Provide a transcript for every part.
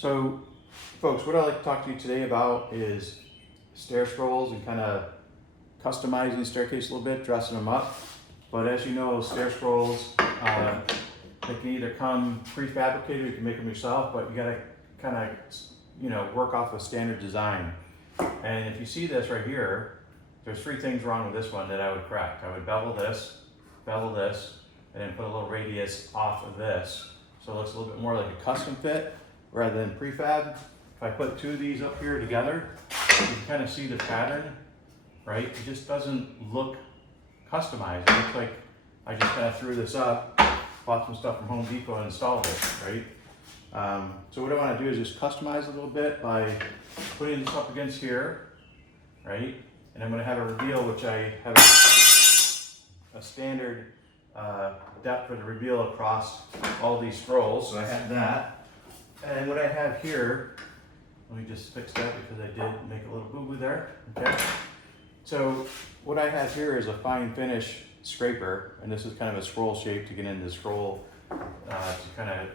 So, folks, what I'd like to talk to you today about is stair scrolls and kind of customizing the staircase a little bit, dressing them up. But as you know, stair scrolls, they can either come prefabricated, or you can make them yourself, but you gotta kind of, work off a standard design. And if you see this right here, there's three things wrong with this one that I would correct. I would bevel this, and then put a little radius off of this. So it looks a little bit more like a custom fit rather than prefab. If I put two of these up here together, you can kind of see the pattern, right? It just doesn't look customized. It looks like I just kind of threw this up, bought some stuff from Home Depot and installed it, right? So what I want to do is just customize a little bit by putting this up against here, right? And I'm going to have a reveal, which I have a standard depth for the reveal across all these scrolls. So I have that. And what I have here, let me just fix that because I did make a little boo-boo there, okay? So what I have here is a fine finish scraper, and this is kind of a scroll shape to get into the scroll to kind of,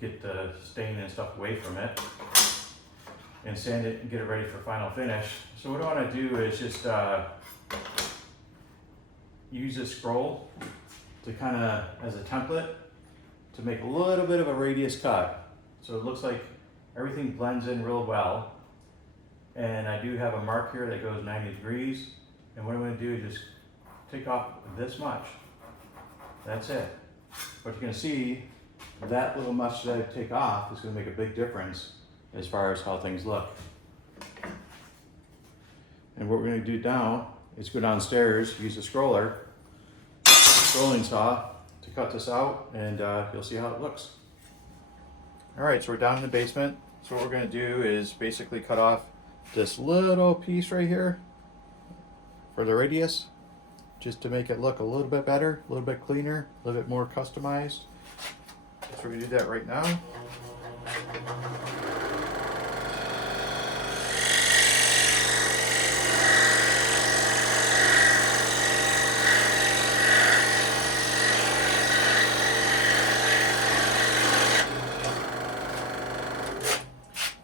get the stain and stuff away from it and sand it and get it ready for final finish. So what I want to do is just use this scroll to kind of, as a template, to make a little bit of a radius cut. So it looks like everything blends in real well. And I do have a mark here that goes 90 degrees. And what I'm going to do is just take off this much. That's it. But you're going to see that little much that I take off is going to make a big difference as far as how things look. And what we're going to do now is go downstairs, use a scrolling saw to cut this out, and you'll see how it looks. All right, so we're down in the basement. So what we're going to do is basically cut off this little piece right here for the radius, just to make it look a little bit better, a little bit cleaner, a little bit more customized. So we're going to do that right now.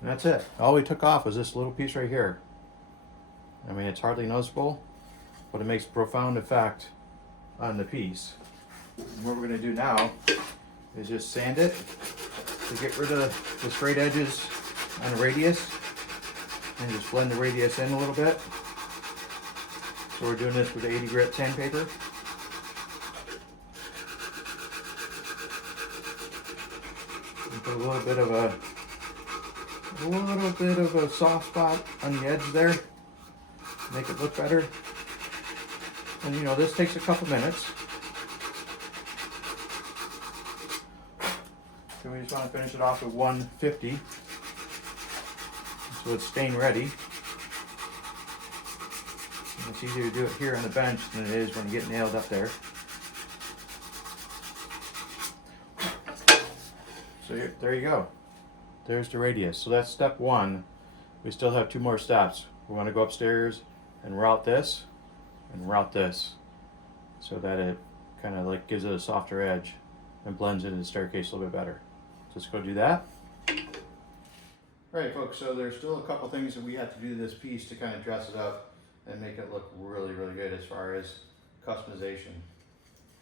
And that's it. All we took off was this little piece right here. I mean, it's hardly noticeable, but it makes a profound effect on the piece. And what we're going to do now is just sand it to get rid of the straight edges on the radius, and just blend the radius in a little bit. So we're doing this with 80 grit sandpaper. And put a little bit of a soft spot on the edge there, make it look better. And this takes a couple minutes. So we just want to finish it off at 150, so it's stain ready. And it's easier to do it here on the bench than it is when you get nailed up there. So there you go. There's the radius. So that's step one. We still have two more steps. We want to go upstairs and route this so that it kind of like gives it a softer edge and blends into the staircase a little bit better. So let's go do that. All right, folks, so there's still a couple things that we have to do to this piece to kind of dress it up and make it look really, really good as far as customization.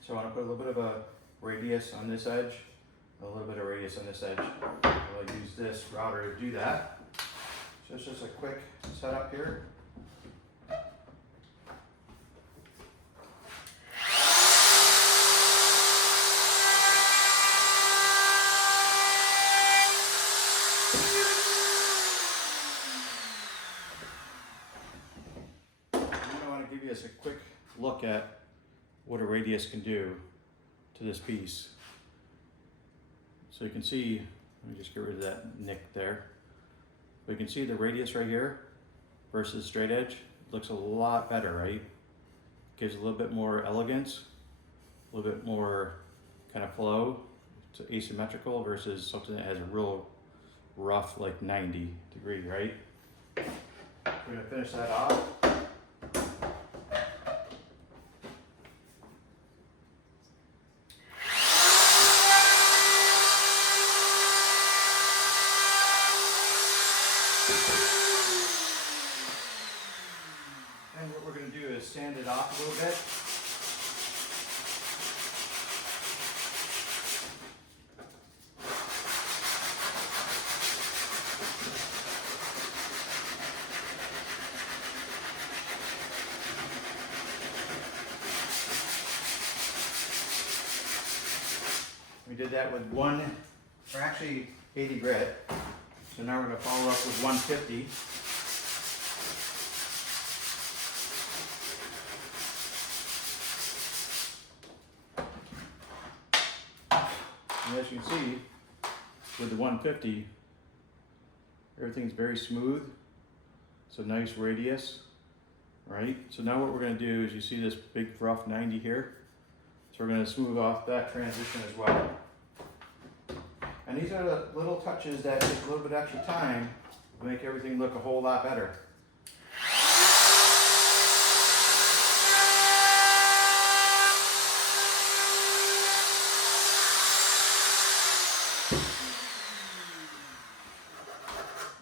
So I want to put a little bit of a radius on this edge, a little bit of radius on this edge. I'll use this router to do that. So it's just a quick setup here. Give you a quick look at what a radius can do to this piece. So you can see, let me just get rid of that nick there. But you can see the radius right here versus straight edge. It looks a lot better, right? Gives a little bit more elegance, a little bit more kind of flow. It's asymmetrical versus something that has a real rough, like 90 degree, right? We're gonna finish that off. just sand it off a little bit. We did that with 80 grit. So now we're going to follow up with 150. And as you can see, with the 150, everything's very smooth. It's a nice radius, right? So now what we're going to do is, you see this big rough 90 here. So we're going to smooth off that transition as well. And these are the little touches that take a little bit extra time to make everything look a whole lot better.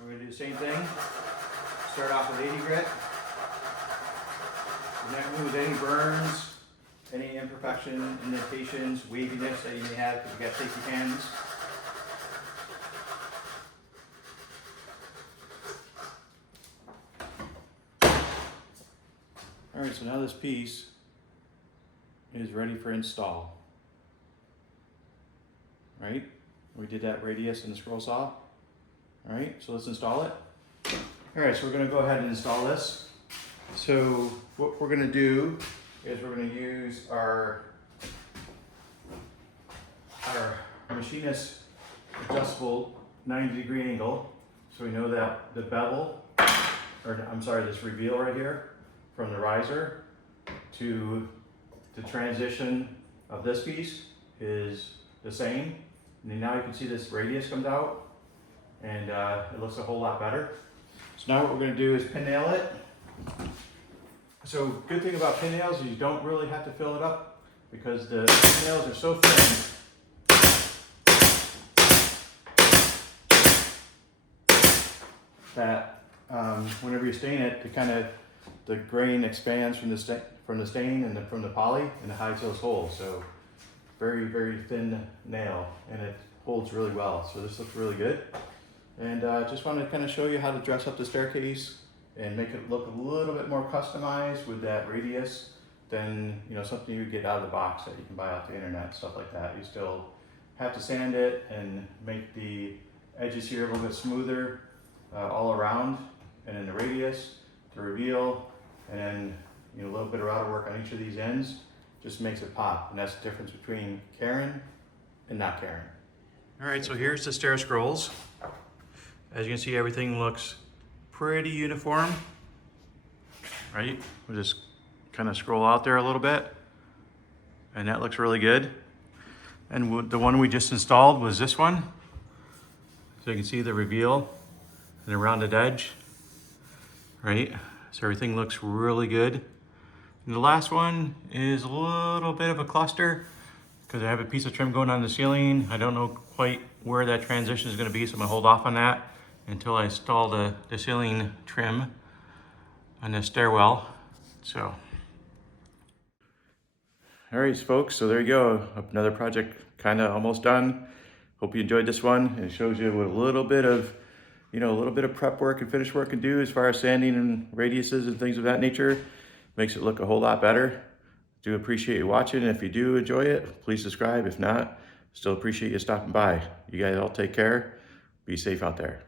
We're going to do the same thing. Start off with 80 grit. We're not going to lose any burns, any imperfection, indentations, waviness that you may have because you got shaky hands. All right, so now this piece is ready for install. Right? We did that radius in the scroll saw. All right, so let's install it. All right, so we're going to go ahead and install this. So what we're going to do is we're going to use our machinist adjustable 90-degree angle. So we know that the bevel, or I'm sorry, this reveal right here, from the riser to the transition of this piece is the same. And then now you can see this radius comes out, and it looks a whole lot better. So now what we're going to do is pin nail it. So good thing about pin nails is you don't really have to fill it up because the pin nails are so thin that whenever you stain it, the grain expands from the stain and from the poly, and it hides those holes. So very, very thin nail, and it holds really well. So this looks really good. And just wanted to kind of show you how to dress up the staircase and make it look a little bit more customized with that radius than, you know, something you get out of the box that you can buy off the internet, stuff like that. You still have to sand it and make the edges here a little bit smoother all around, and then the radius to reveal, and then, you know, a little bit of router work on each of these ends just makes it pop. And that's the difference between caring and not caring. All right, so here's the Stair Scrolls. As you can see, everything looks pretty uniform, right? We'll just kind of scroll out there a little bit, and that looks really good. And the one we just installed was this one. So you can see the reveal and the rounded edge, right? So everything looks really good. And the last one is a little bit of a cluster because I have a piece of trim going on the ceiling. I don't know quite where that transition is going to be, so I'm going to hold off on that until I install the ceiling trim on the stairwell. So, all right, folks, so there you go. Another project kind of almost done. Hope you enjoyed this one. It shows you what a little bit of prep work and finish work can do as far as sanding and radiuses and things of that nature. Makes it look a whole lot better. Do appreciate you watching. If you do enjoy it, please subscribe. If not, still appreciate you stopping by. You guys all take care. Be safe out there.